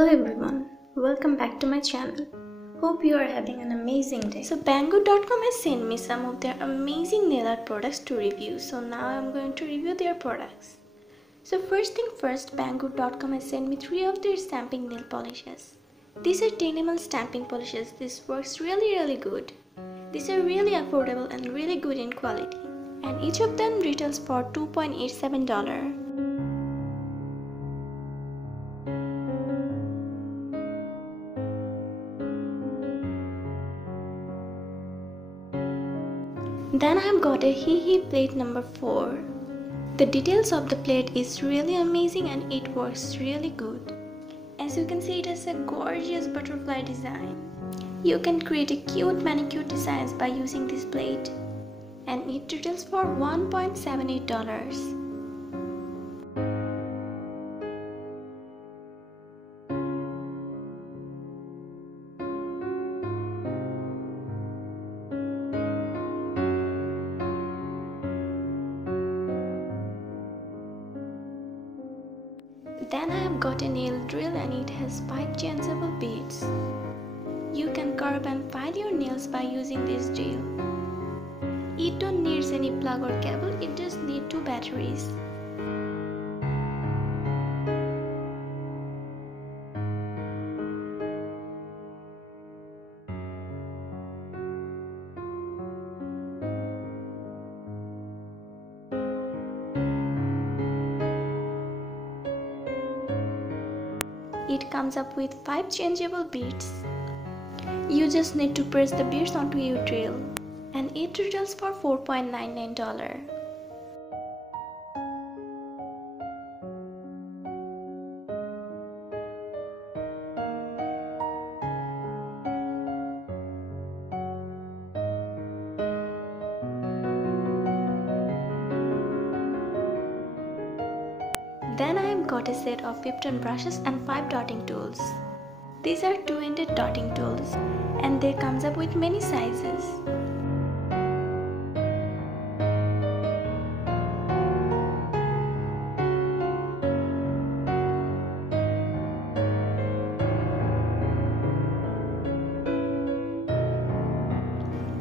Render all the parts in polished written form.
Hello everyone, welcome back to my channel. Hope you are having an amazing day. So Banggood.com has sent me some of their amazing nail art products to review. So now I'm going to review their products. So first thing first, Banggood.com has sent me 3 of their stamping nail polishes. These are 10 ml stamping polishes. This works really good. These are really affordable and really good in quality. And each of them retails for $2.87. Then I have got a Hee plate number 4. The details of the plate is really amazing and it works really good. As you can see, it has a gorgeous butterfly design. You can create a cute manicure designs by using this plate, and it retails for $1.78. Then I have got a nail drill and it has 5 changeable beads. You can curve and file your nails by using this drill. It don't need any plug or cable, it just needs 2 batteries. It comes up with 5 changeable beads. You just need to press the beads onto your drill, and it retails for $4.99. Then I have got a set of 15 brushes and 5 dotting tools. These are 2-ended dotting tools and they comes up with many sizes.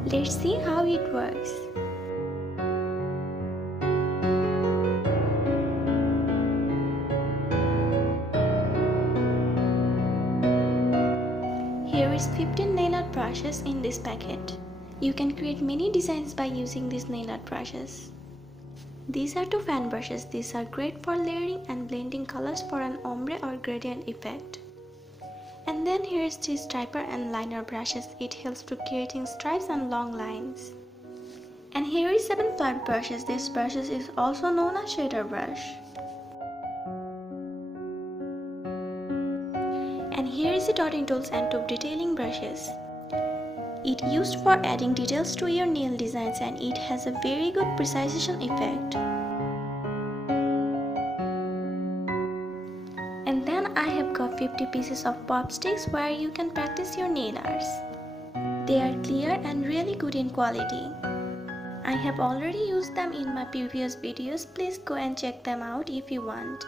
Let's see how it works. Here is 15 nail art brushes in this packet. You can create many designs by using these nail art brushes. These are 2 fan brushes. These are great for layering and blending colors for an ombre or gradient effect. And then here is this striper and liner brushes. It helps to creating stripes and long lines. And here is 7 flat brushes. This brushes is also known as shader brush. And here is the dotting tools and tube detailing brushes. It used for adding details to your nail designs and it has a very good precision effect. And then I have got 50 pieces of pop sticks where you can practice your nail arts. They are clear and really good in quality. I have already used them in my previous videos. Please go and check them out if you want.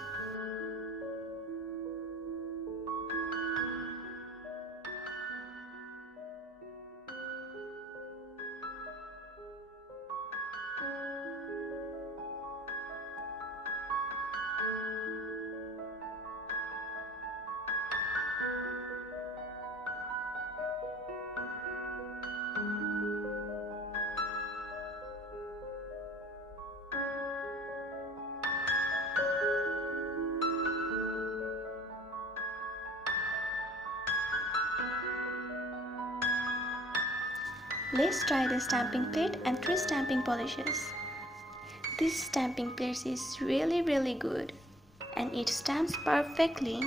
Let's try the stamping plate and 3 stamping polishes. This stamping plate is really good and it stamps perfectly.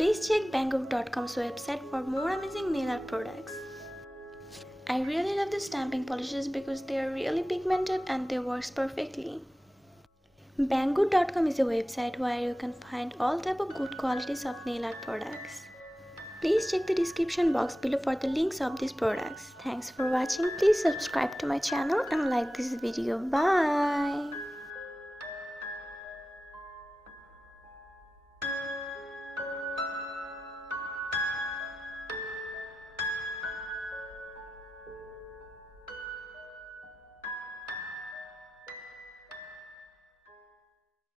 Please check Banggood.com's website for more amazing nail art products. I really love the stamping polishes because they are really pigmented and they work perfectly. Banggood.com is a website where you can find all type of good qualities of nail art products. Please check the description box below for the links of these products. Thanks for watching. Please subscribe to my channel and like this video. Bye.